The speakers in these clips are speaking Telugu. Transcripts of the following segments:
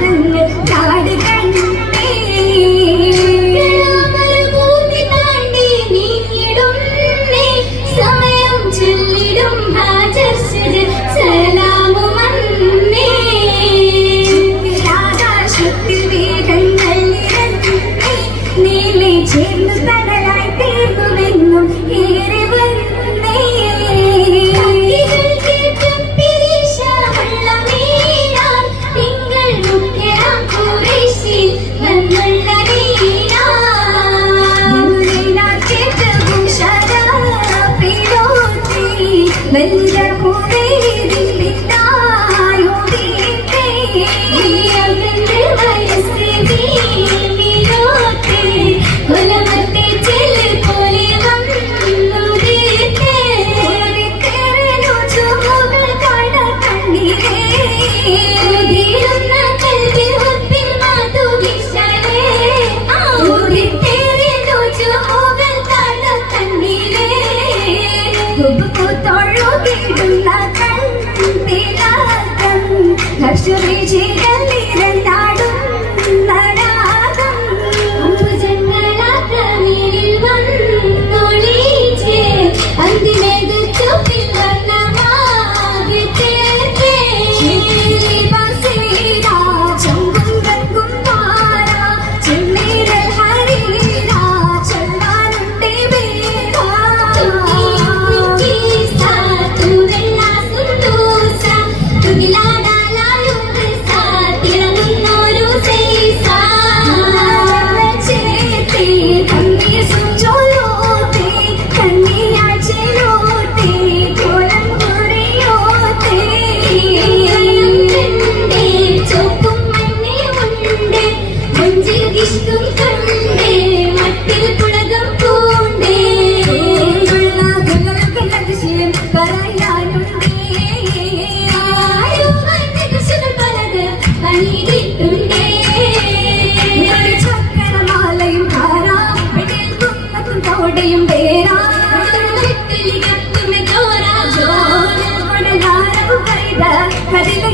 you 美 Congratulations.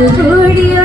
Good morning.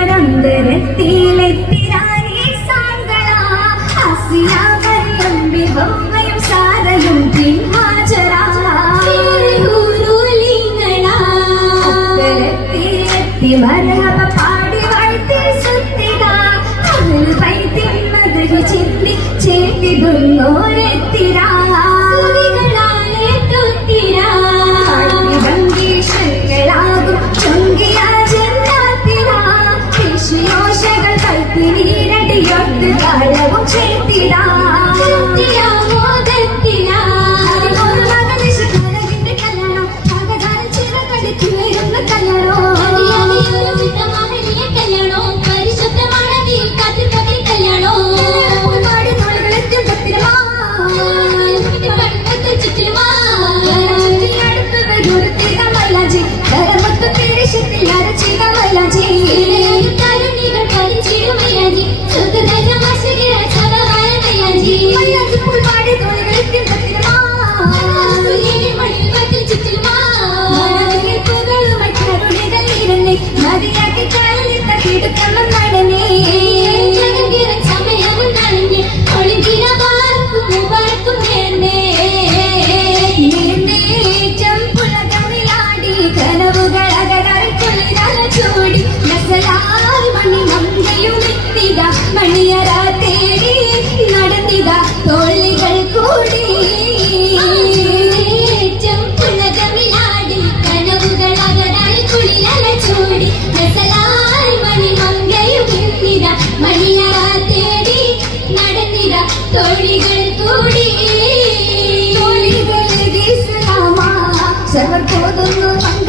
亲抵呀。తోడిగల్ తోడి తోడిగల్ గీసనామా సర్వ కోదన్న